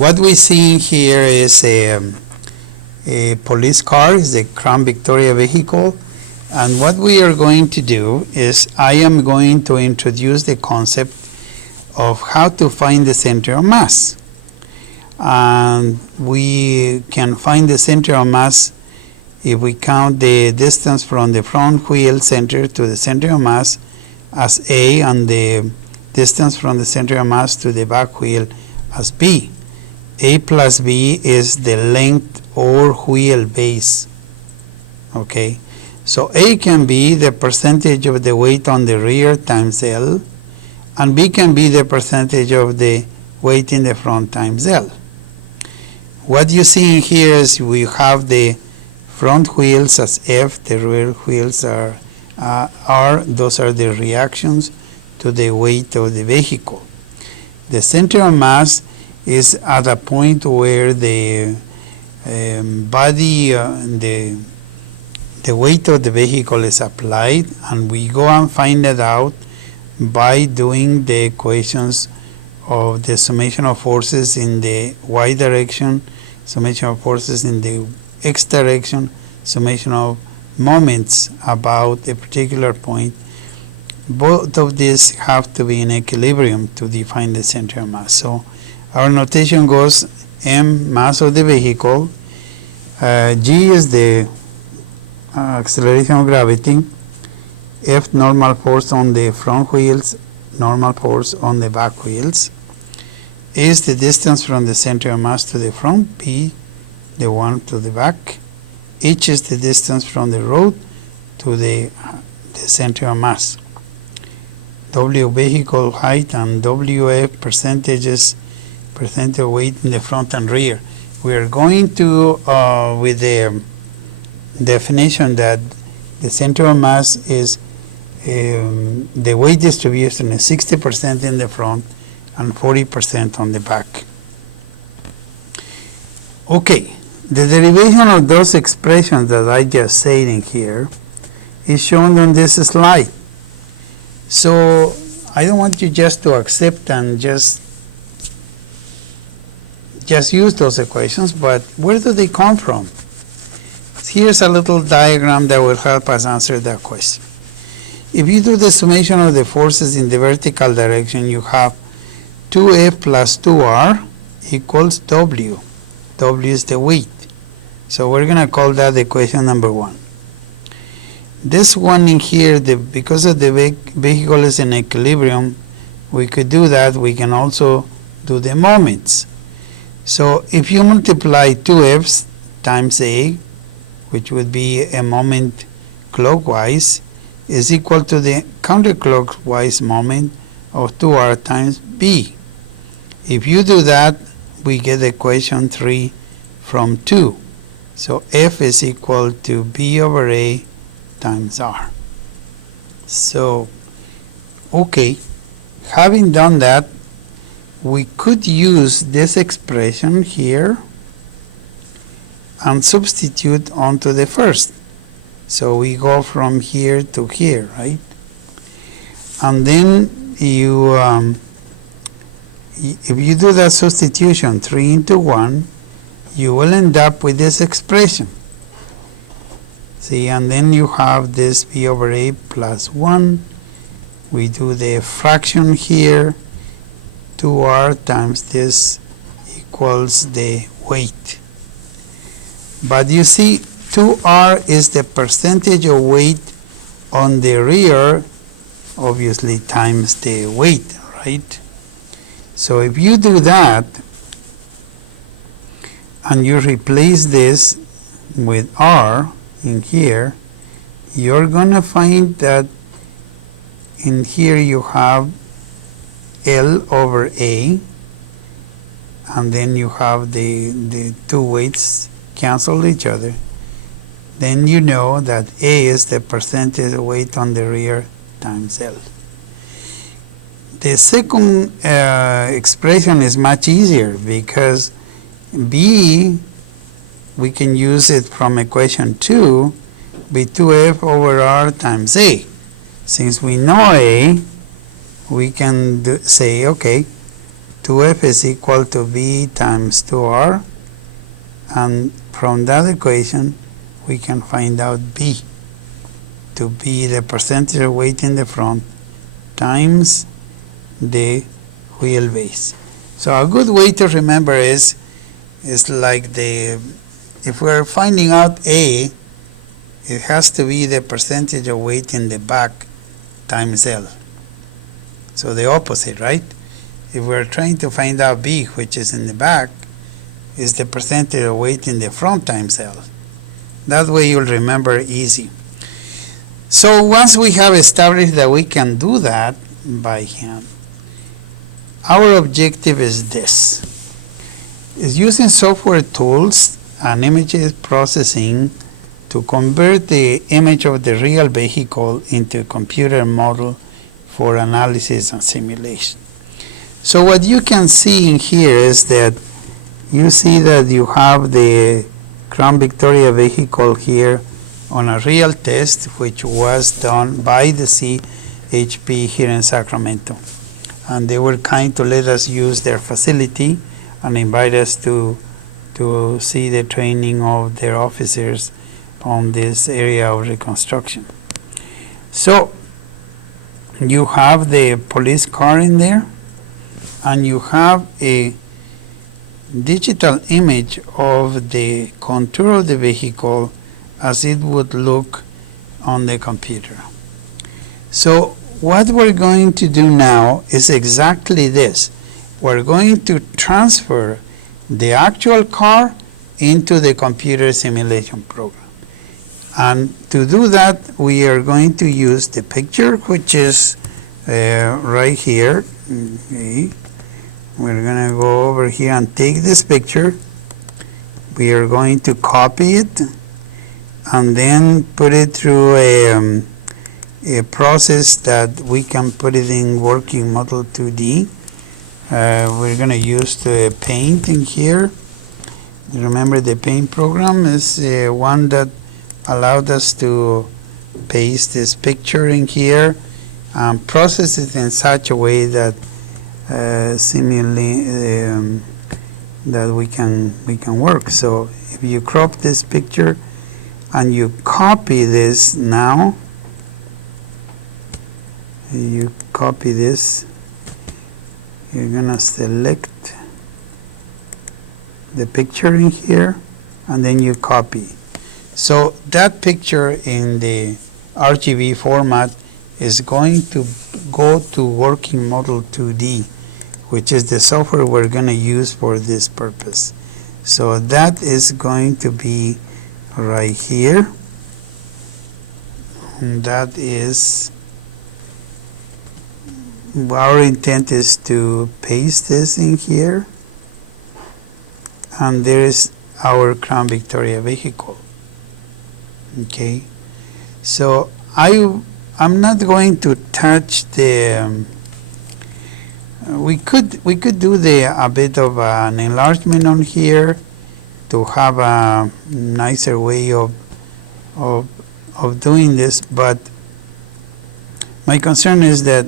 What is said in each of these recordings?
What we see here is a police car, is the Crown Victoria vehicle. And what we are going to do is I am going to introduce the concept of how to find the center of mass. And we can find the center of mass if we count the distance from the front wheel center to the center of mass as A, and the distance from the center of mass to the back wheel as B. A plus B is the length or wheel base. Okay, so A can be the percentage of the weight on the rear times L, and B can be the percentage of the weight in the front times L. What you see in here is we have the front wheels as F, the rear wheels are R. Those are the reactions to the weight of the vehicle. The center of mass is at a point where the body, the weight of the vehicle is applied, and we go and find it out by doing the equations of the summation of forces in the y direction, summation of forces in the x direction, summation of moments about a particular point. Both of these have to be in equilibrium to define the center of mass. So our notation goes m, mass of the vehicle, g is the acceleration of gravity, F, normal force on the front wheels, normal force on the back wheels, is the distance from the center of mass to the front, P, the one to the back, H is the distance from the road to the center of mass. W, vehicle height, and WF, percentage of weight in the front and rear. We are going to, with the definition that the center of mass is the weight distribution is 60% in the front and 40% on the back. Okay, the derivation of those expressions that I just said in here is shown on this slide. So I don't want you just to accept and just use those equations, but where do they come from? Here's a little diagram that will help us answer that question. If you do the summation of the forces in the vertical direction, you have 2F plus 2R equals W. W is the weight. So we're going to call that equation number 1. This one in here, because of the vehicle is in equilibrium, we could do that. We can also do the moments. So if you multiply 2F's times A, which would be a moment clockwise, is equal to the counterclockwise moment of 2R times B. If you do that, we get equation 3 from 2. So F is equal to B over A times R. So, okay, having done that, we could use this expression here and substitute onto the first. So we go from here to here, right? And then you, if you do that substitution, 3 into 1, you will end up with this expression. See, and then you have this B over A plus 1. We do the fraction here, 2R times this equals the weight. But you see, 2R is the percentage of weight on the rear, obviously, times the weight, right? So if you do that, and you replace this with R in here, you're going to find that in here you have L over A, and then you have the two weights cancel each other. Then you know that A is the percentage of weight on the rear times L. The second expression is much easier because B, we can use it from equation 2, be 2F over R times A. Since we know A, we can say, okay, 2F is equal to V times 2R, and from that equation we can find out B to be the percentage of weight in the front times the wheelbase. So a good way to remember is like if we're finding out A, it has to be the percentage of weight in the back times L. So the opposite, right? If we're trying to find out B, which is in the back, is the percentage of weight in the front times L. That way you'll remember easy. So once we have established that we can do that by hand, our objective is this. Is using software tools and image processing to convert the image of the real vehicle into a computer model for analysis and simulation. So what you can see in here is that you see that you have the Crown Victoria vehicle here on a real test, which was done by the CHP here in Sacramento. And they were kind to let us use their facility and invite us to see the training of their officers on this area of reconstruction. So you have the police car in there, and you have a digital image of the contour of the vehicle as it would look on the computer. So what we're going to do now is exactly this. We're going to transfer the actual car into the computer simulation program. And to do that, we are going to use the picture, which is right here. Okay. We're going to go over here and take this picture. We are going to copy it and then put it through a process that we can put it in working model 2D. We're going to use the paint in here. Remember, the paint program is one that allowed us to paste this picture in here and process it in such a way that similarly that we can work. So if you crop this picture and you copy this now, you copy this, you're gonna select the picture in here and then you copy. So that picture in the RGB format is going to go to working model 2D, which is the software we're going to use for this purpose. So that is going to be right here. And that is, our intent is to paste this in here. And there is our Crown Victoria vehicle. Okay, so I'm not going to touch the. We could do a bit of an enlargement on here to have a nicer way of doing this, but my concern is that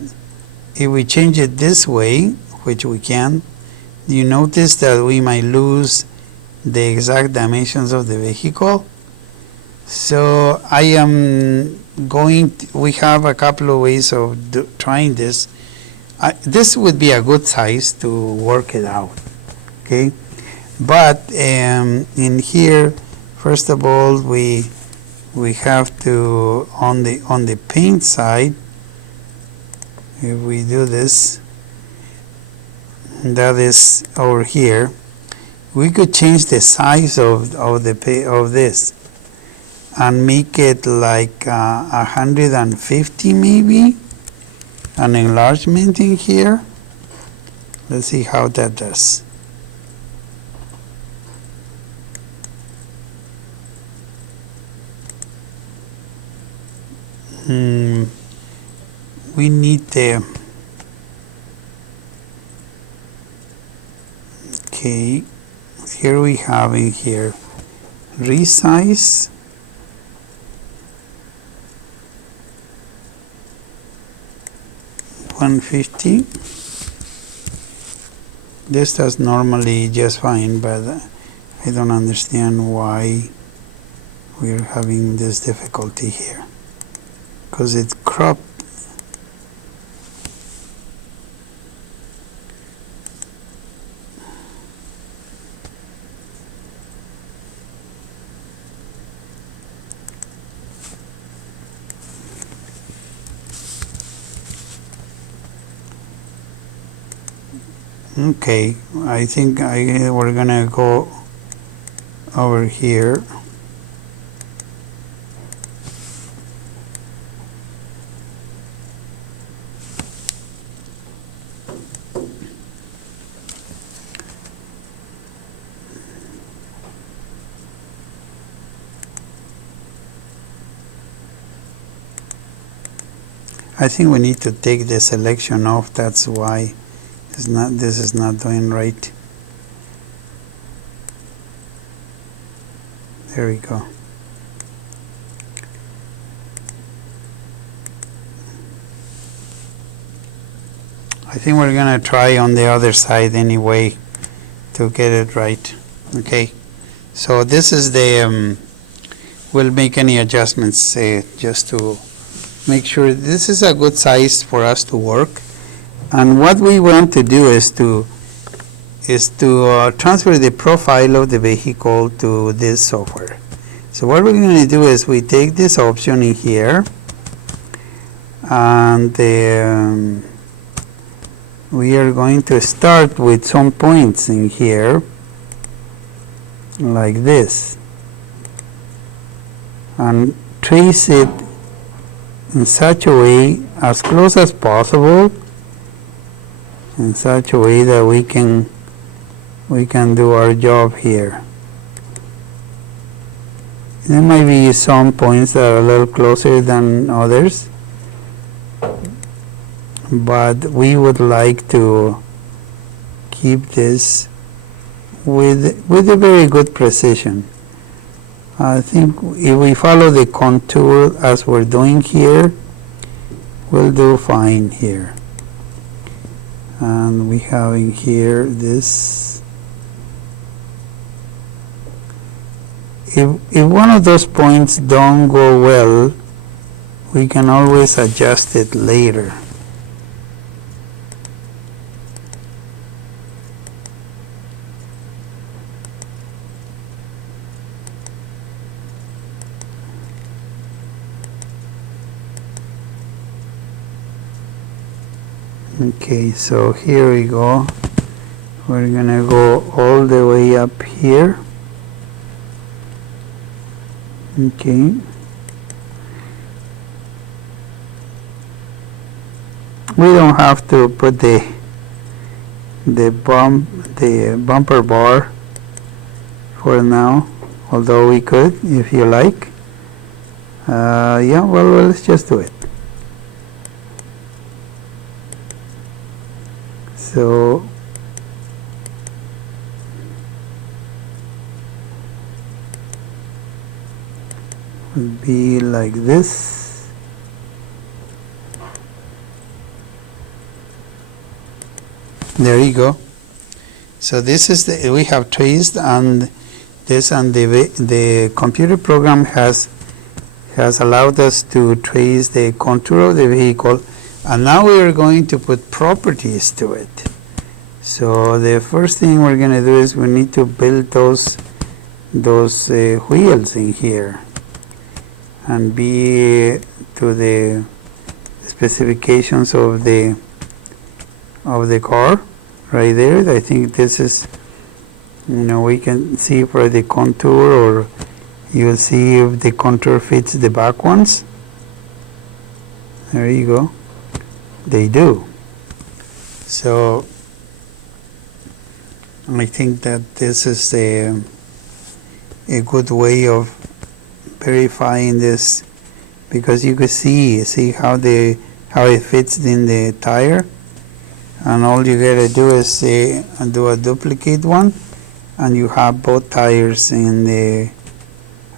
if we change it this way, which we can, you notice that we might lose the exact dimensions of the vehicle. So I am we have a couple of ways of trying this. This would be a good size to work it out, okay? But in here, first of all, we have to on the paint side. If we do this, that is over here. We could change the size of this and make it like 150 maybe, an enlargement in here. Let's see how that does. We need the, okay, here we have in here resize, $150. This does normally just fine, but I don't understand why we're having this difficulty here, because it's cropped. Okay, I think we're gonna go over here. I think we need to take the selection off. That's why this is not doing right. There we go. I think we're gonna try on the other side anyway to get it right. Okay, so this is the we'll make any adjustments just to make sure this is a good size for us to work. And what we want to do is to transfer the profile of the vehicle to this software. So what we're going to do is we take this option in here, and we are going to start with some points in here like this and trace it in such a way as close as possible, in such a way that we can do our job here. There might be some points that are a little closer than others, but we would like to keep this with a very good precision. I think if we follow the contour as we're doing here, we'll do fine here. And we have in here this. If one of those points don't go well, we can always adjust it later. Okay, so here we go. We're gonna go all the way up here. Okay. We don't have to put the bumper bar for now, although we could if you like. Yeah, well, let's just do it. So would be like this. There you go. So this is we have traced, and this, and the computer program has allowed us to trace the contour of the vehicle. And now we are going to put properties to it. So the first thing we're going to do is we need to build those wheels in here and be to the specifications of the car right there. I think this is, we can see for the contour, or you'll see if the contour fits the back ones. There you go. They do. So I think that this is a good way of verifying this, because you can see how it fits in the tire, and all you gotta do is do a duplicate one, and you have both tires in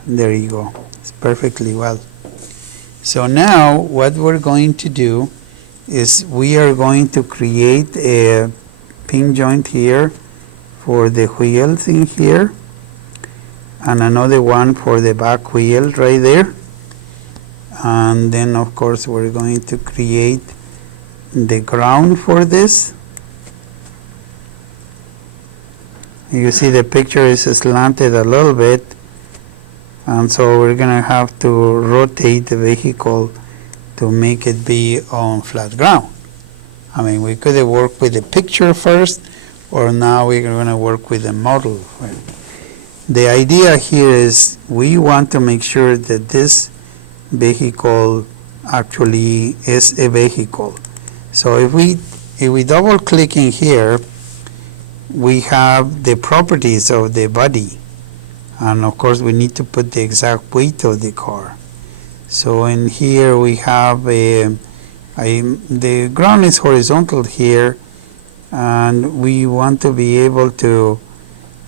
there you go. It's perfectly well. So now what we're going to do is we are going to create pin joint here for the wheels in here, and another one for the back wheel right there. And then of course we're going to create the ground for this. You see the picture is slanted a little bit, and so we're gonna have to rotate the vehicle to make it be on flat ground. I mean, we could have worked with the picture first, or now we're gonna work with the model. The idea here is we want to make sure that this vehicle actually is a vehicle. So if we double click in here, we have the properties of the body, and of course we need to put the exact weight of the car. So in here we have the ground is horizontal here, and we want to be able to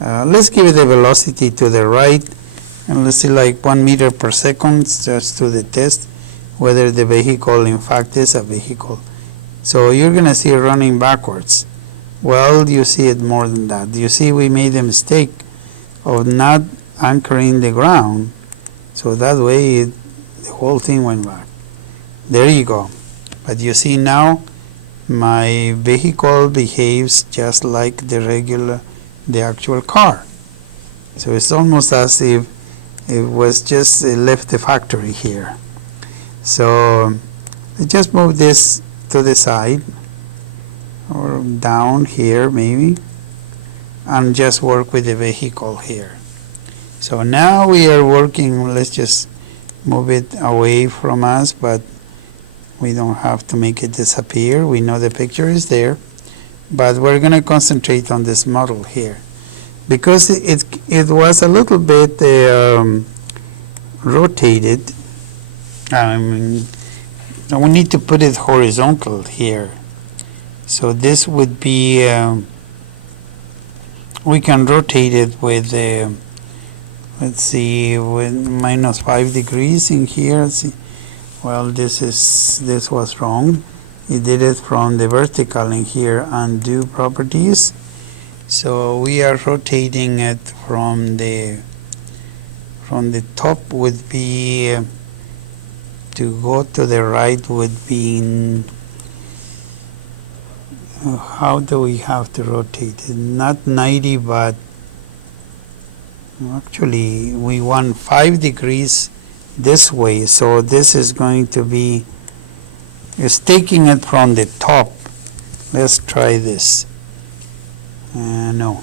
let's give it a velocity to the right, and let's see like 1 meter per second, just to the test whether the vehicle in fact is a vehicle. So you're gonna see it running backwards. Well, you see it more than that. You see we made a mistake of not anchoring the ground, so that way the whole thing went back. There you go. But you see now my vehicle behaves just like the actual car. So it's almost as if it was just left the factory here. So let's just move this to the side, or down here maybe, and just work with the vehicle here. So now we are working, let's just move it away from us, but we don't have to make it disappear. We know the picture is there, but we're going to concentrate on this model here, because it was a little bit rotated. I mean, we need to put it horizontal here. So this would be, we can rotate it with, let's see, with -5 degrees in here. Let's see. Well, this was wrong. It did it from the vertical in here, undo properties. So we are rotating it from the top would be, to go to the right would be, how do we have to rotate it? Not 90, but actually we want 5 degrees this way. So this is going to be, it's taking it from the top. Let's try this. No.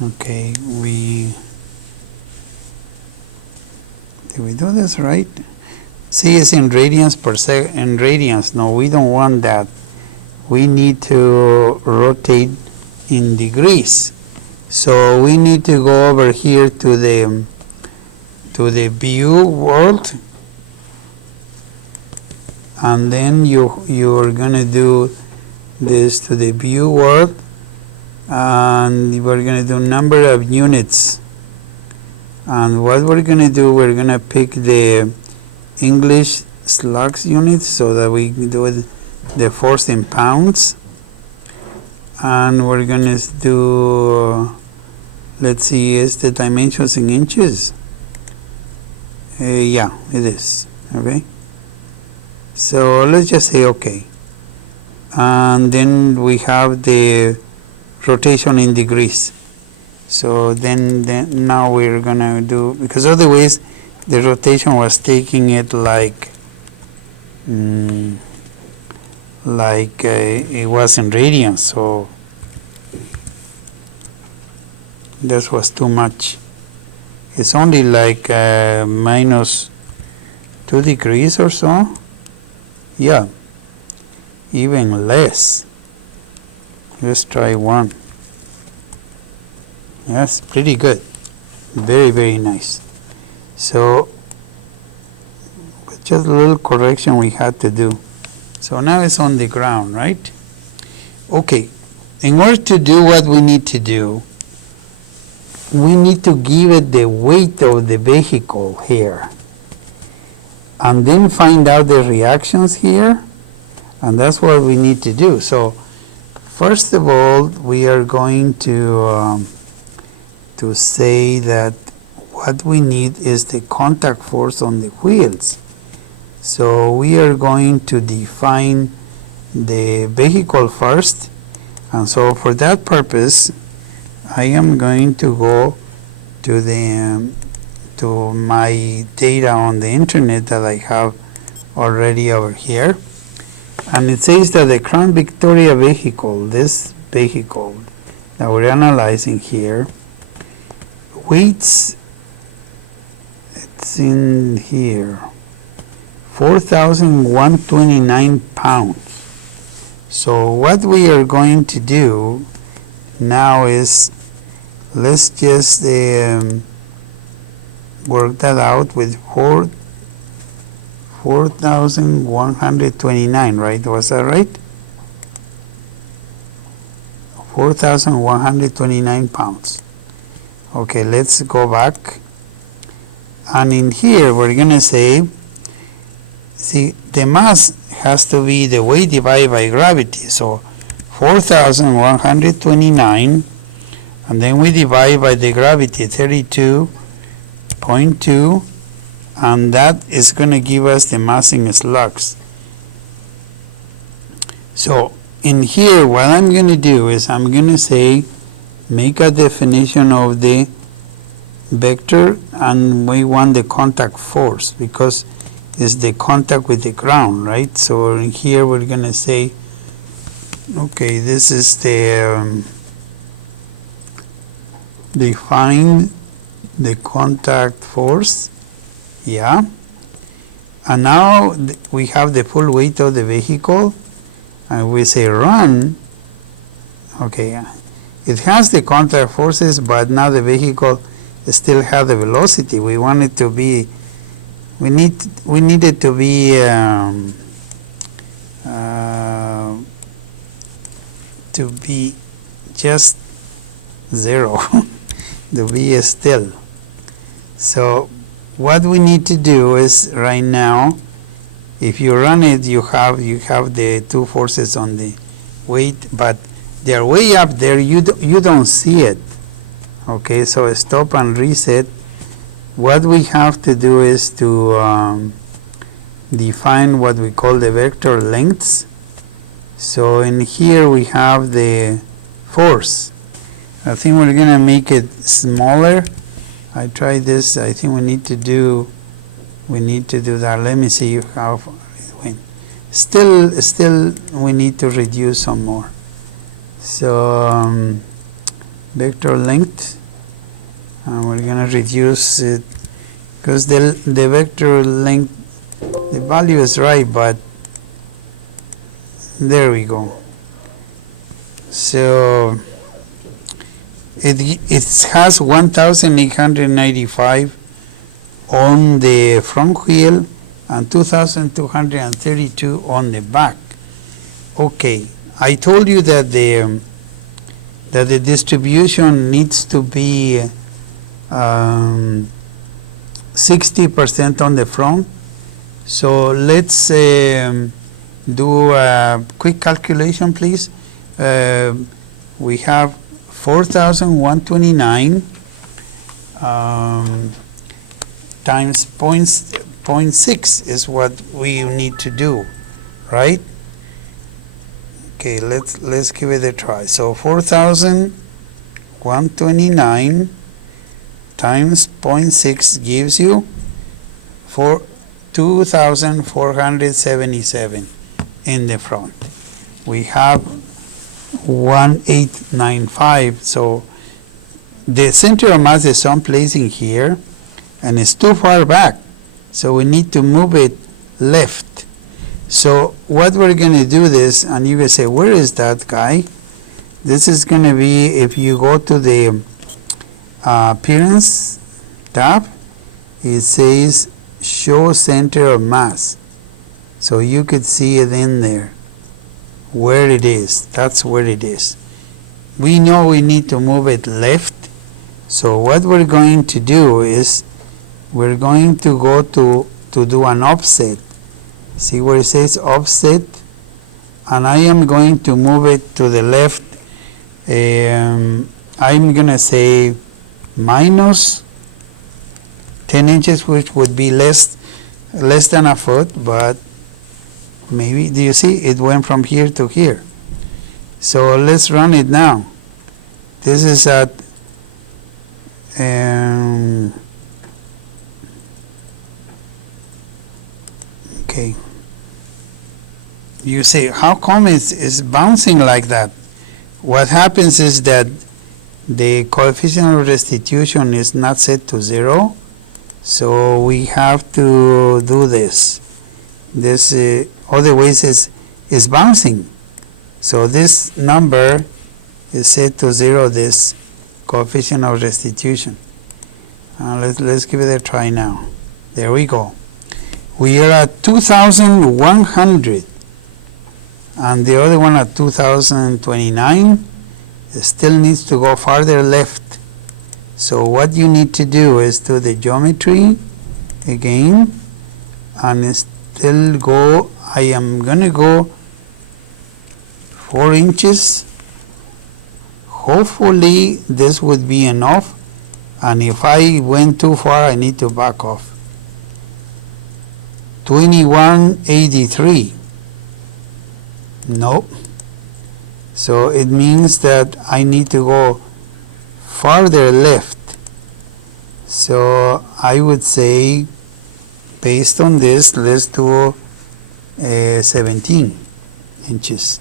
Okay, did we do this right? See, it's in radians per second. In radians, no, we don't want that. We need to rotate in degrees. So we need to go over here to the view world, and then you're gonna do this to the view world, and we're gonna do number of units. And what we're gonna do, we're gonna pick the English slugs units, so that we can do it, the force in pounds, and we're gonna do, let's see, is the dimensions in inches? Yeah, it is. Okay, so let's just say okay, and then we have the rotation in degrees. So then now we're gonna do, because otherwise the rotation was taking it like it was in radians, so this was too much. It's only like -2 degrees or so. Yeah, even less. Let's try 1. That's pretty good. Very, very nice. So just a little correction we had to do. So now it's on the ground, right? Okay, in order to do what we need to do, we need to give it the weight of the vehicle here. and then find out the reactions here, and that's what we need to do. So first of all, we are going to say that what we need is the contact force on the wheels. So we are going to define the vehicle first, and so for that purpose I am going to go to the to my data on the internet that I have already over here, and it says that the Crown Victoria vehicle, this vehicle that we're analyzing here, weights, it's in here, 4,129 pounds. So what we are going to do now is, let's just work that out with 4,129, right? Was that right? 4,129 pounds. Okay, let's go back. And in here, we're going to say, see, the mass has to be the weight divided by gravity. So 4,129, and then we divide by the gravity, 32.2, and that is going to give us the mass in slugs. So in here, what I'm going to do is I'm going to say, make a definition of the vector, and we want the contact force because it's the contact with the ground, right? So in here we're going to say, okay, this is the define the contact force, yeah, and now we have the full weight of the vehicle, and we say run. Okay, it has the contact forces, but now the vehicle still has the velocity. We want it to be, we need it to be just zero, to be still. So what we need to do is, right now, if you run it, you have the two forces on the weight, but they're way up there. You don't see it. Okay, so stop and reset. What we have to do is to define what we call the vector lengths. So in here we have the force. I think we're gonna make it smaller. I tried this. I think we need to do that. Let me see how far it went. Still we need to reduce some more. So vector length, and we're gonna reduce it because the vector length, the value is right, but there we go. So it has 1,895 on the front wheel and 2,232 on the back. Okay, I told you that the distribution needs to be 60% on the front. So let's do a quick calculation, please. We have 4,129 times 0.6 is what we need to do, right? Okay, let's give it a try. So 4,129 times 0.6 gives you 2,477 in the front. We have 1,895. So the center of mass is someplace in here, and it's too far back. So we need to move it left. So what we're going to do this, and you will say, where is that guy? This is going to be, if you go to the appearance tab, it says show center of mass. So you could see it in there, where it is. That's where it is. We know we need to move it left. So what we're going to do is we're going to go to to do an offset. See where it says offset? And I am going to move it to the left. I'm going to say minus 10 inches, which would be less than a foot, but maybe, do you see? It went from here to here. So let's run it now. This is at okay. You say, how come it's bouncing like that? What happens is that the coefficient of restitution is not set to 0, so we have to do this. This otherwise is bouncing. So this number is set to 0, this coefficient of restitution. Let's give it a try now. There we go. We are at 2,100. And the other one at 2029. It still needs to go farther left. So what you need to do is do the geometry again, and still go. I am going to go 4 inches. Hopefully this would be enough, and if I went too far I need to back off. 2183. Nope. So it means that I need to go farther left. So I would say, based on this, let's do 17 inches.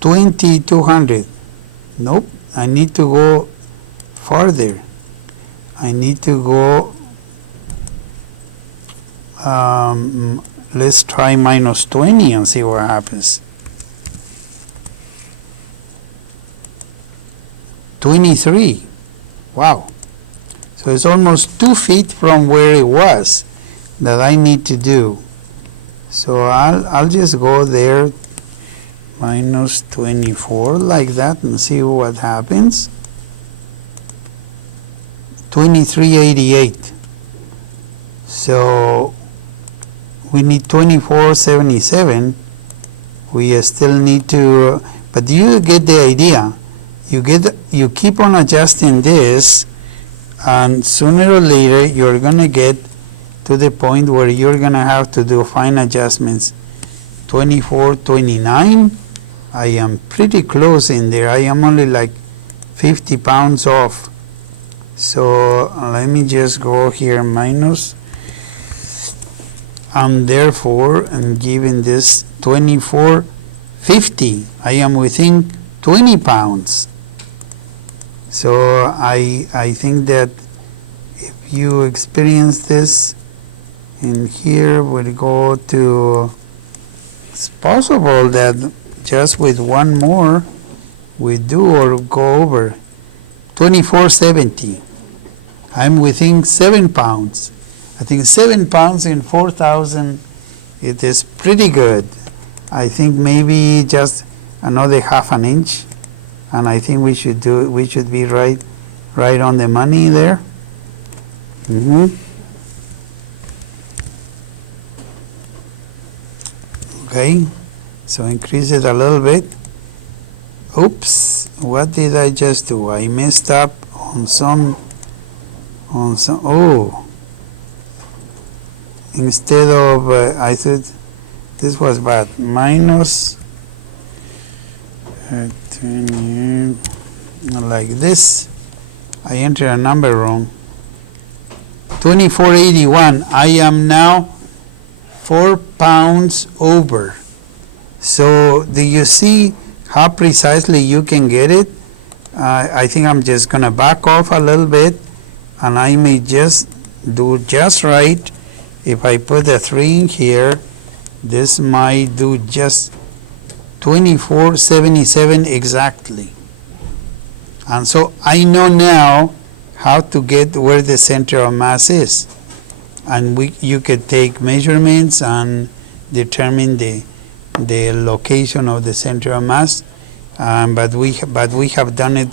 2200. Nope. I need to go farther. I need to go let's try minus 20 and see what happens. 23. Wow. So it's almost 2 feet from where it was that I need to do. So I'll just go there, minus 24 like that, and see what happens. 2388. So we need 2477. We still need to, but you get the idea. You keep on adjusting this, and sooner or later you're going to get to the point where you're going to have to do fine adjustments. 2429. I am pretty close in there. I am only like 50 pounds off. So let me just go here, minus, and therefore I'm giving this 2450. I am within 20 pounds. So I think that if you experience this, in here we'll go to, it's possible that just with one more we do or go over 2470. I'm within 7 pounds. I think 7 pounds in 4,000, it is pretty good. I think maybe just another half an inch, and I think we should be right on the money there. Okay, so increase it a little bit. Oops, what did I just do? I messed up on some, oh, instead of, I thought this was bad, minus 20, like this. I entered a number wrong. 2481. I am now 4 pounds over. So do you see how precisely you can get it? I think I'm just going to back off a little bit, and I may just do just right. If I put a 3 in here, this might do just 2477 exactly. And so I know now how to get where the center of mass is. And you could take measurements and determine the location of the center of mass. But we have done it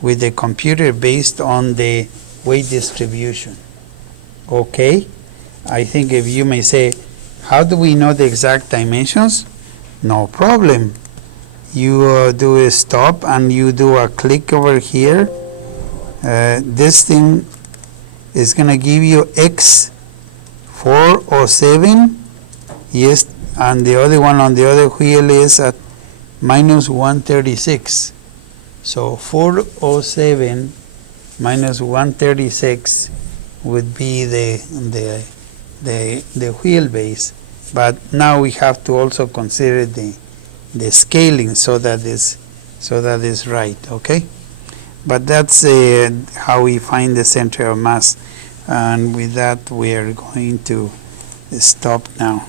with the computer based on the weight distribution. Okay, I think if you may say, how do we know the exact dimensions? No problem. You do a stop and you do a click over here. This thing is going to give you X 407. Yes, and the other one on the other wheel is at minus 136. So 407 minus 136 would be the wheelbase. But now we have to also consider the scaling so that is right. Okay, but that's how we find the center of mass. And with that, we are going to stop now.